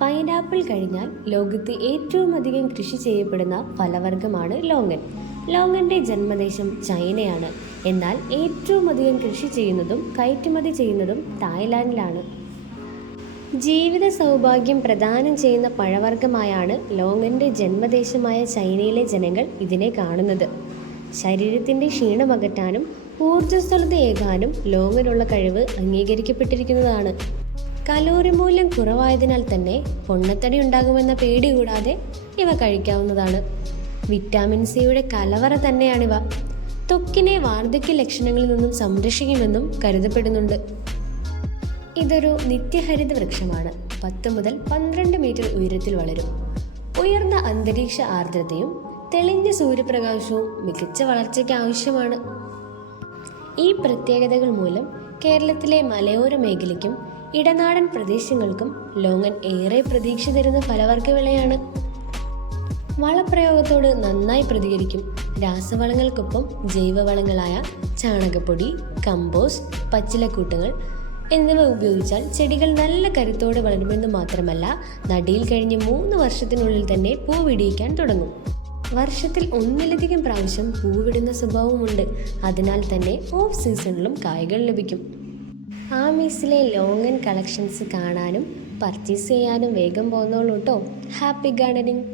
Pineapple കഴിഞ്ഞാൽ ലോകത്ത് ഏറ്റവും അധികം കൃഷി ചെയ്യപ്പെടുന്ന ഫലവർഗമാണ് ലോങ്ങൻ. ലോങ്ങന്റെ ജന്മദേശം ചൈനയാണ്. എന്നാൽ ഏറ്റവും അധികം കൃഷി ചെയ്യുന്നതും കയറ്റുമതി ചെയ്യുന്നതും തായ്ലാൻഡിലാണ്. ജീവിത സൗഭാഗ്യം പ്രദാനം ചെയ്യുന്ന പഴവർഗ്ഗമായാണ് ലോങ്ങന്റെ ജന്മദേശമായ ചൈനയിലെ ജനങ്ങൾ ഇതിനെ കാണുന്നത്. ശരീരത്തിൻ്റെ ക്ഷീണമകറ്റാനും ഊർജ്ജസ്വലതയേകാനും ലോങ്ങനുള്ള കഴിവ് അംഗീകരിക്കപ്പെട്ടിരിക്കുന്നതാണ്. കലോറി മൂല്യം കുറവായതിനാൽ തന്നെ പൊണ്ണത്തടി ഉണ്ടാകുമെന്ന പേടി കൂടാതെ ഇവ കഴിക്കാവുന്നതാണ്. വിറ്റാമിൻ സിയുടെ കലവറ തന്നെയാണിവ. ത്വക്കിനെ വാർദ്ധക്യ ലക്ഷണങ്ങളിൽ നിന്നും സംരക്ഷിക്കുമെന്നും കരുതപ്പെടുന്നുണ്ട്. ഇതൊരു നിത്യഹരിത വൃക്ഷമാണ്. 10 മുതൽ 12 മീറ്റർ ഉയരത്തിൽ വളരും. ഉയർന്ന അന്തരീക്ഷ ആർദ്രതയും തെളിഞ്ഞ സൂര്യപ്രകാശവും മികച്ച വളർച്ചയ്ക്ക് ആവശ്യമാണ്. ഈ പ്രത്യേകതകൾ മൂലം കേരളത്തിലെ മലയോര മേഖലയ്ക്കും ഇടനാടൻ പ്രദേശങ്ങൾക്കും ലോങ്ങൻ ഏറെ പ്രതീക്ഷ തരുന്ന ഫലവർഗ്ഗ വിളയാണ്. വളപ്രയോഗത്തോട് നന്നായി പ്രതികരിക്കും. രാസവളങ്ങൾക്കൊപ്പം ജൈവവളങ്ങളായ ചാണകപ്പൊടി, കമ്പോസ്റ്റ്, പച്ചിലക്കൂട്ടുകൾ എന്നിവ ഉപയോഗിച്ചാൽ ചെടികൾ നല്ല കരുത്തോടെ വളരുമെന്ന് മാത്രമല്ല, നടീൽ കഴിഞ്ഞ് 3 വർഷത്തിനുള്ളിൽ തന്നെ പൂവിടിയിക്കാൻ തുടങ്ങും. വർഷത്തിൽ ഒന്നിലധികം പ്രാവശ്യം പൂവിടുന്ന സ്വഭാവമുണ്ട്. അതിനാൽ തന്നെ ഓഫ് സീസണിലും കായ്കൾ ലഭിക്കും. ആമീസിലെ ലോങ്ങൻ കളക്ഷൻസ് കാണാനും പർച്ചേസ് ചെയ്യാനും വേഗം പോന്നോളൂ കേട്ടോ. Happy gardening.